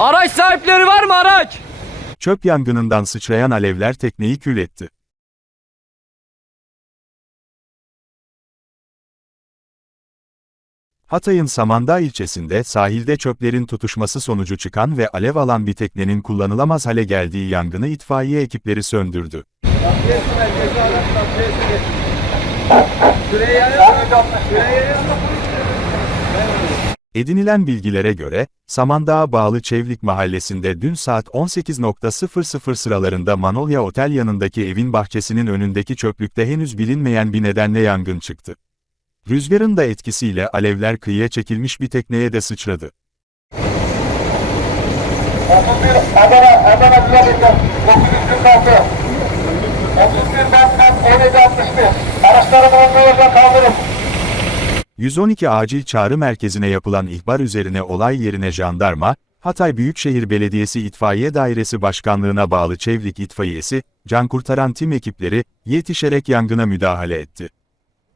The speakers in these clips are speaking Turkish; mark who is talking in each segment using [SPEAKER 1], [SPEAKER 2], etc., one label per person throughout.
[SPEAKER 1] Araç sahipleri var mı araç?
[SPEAKER 2] Çöp yangınından sıçrayan alevler tekneyi kül etti. Hatay'ın Samandağ ilçesinde sahilde çöplerin tutuşması sonucu çıkan ve alev alan bir teknenin kullanılamaz hale geldiği yangını itfaiye ekipleri söndürdü. Edinilen bilgilere göre, Samandağ'a bağlı Çevlik mahallesinde dün saat 18.00 sıralarında Manolya Otel yanındaki evin bahçesinin önündeki çöplükte henüz bilinmeyen bir nedenle yangın çıktı. Rüzgarın da etkisiyle alevler kıyıya çekilmiş bir tekneye de sıçradı.
[SPEAKER 3] 31 Adana, Adana Diyarbakır, 946.
[SPEAKER 2] 112 acil çağrı merkezine yapılan ihbar üzerine olay yerine jandarma, Hatay Büyükşehir Belediyesi İtfaiye Dairesi Başkanlığına bağlı Çevlik İtfaiyesi, can kurtaran tim ekipleri, yetişerek yangına müdahale etti.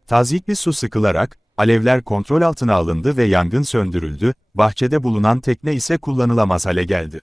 [SPEAKER 2] Tazyikli su sıkılarak, alevler kontrol altına alındı ve yangın söndürüldü, bahçede bulunan tekne ise kullanılamaz hale geldi.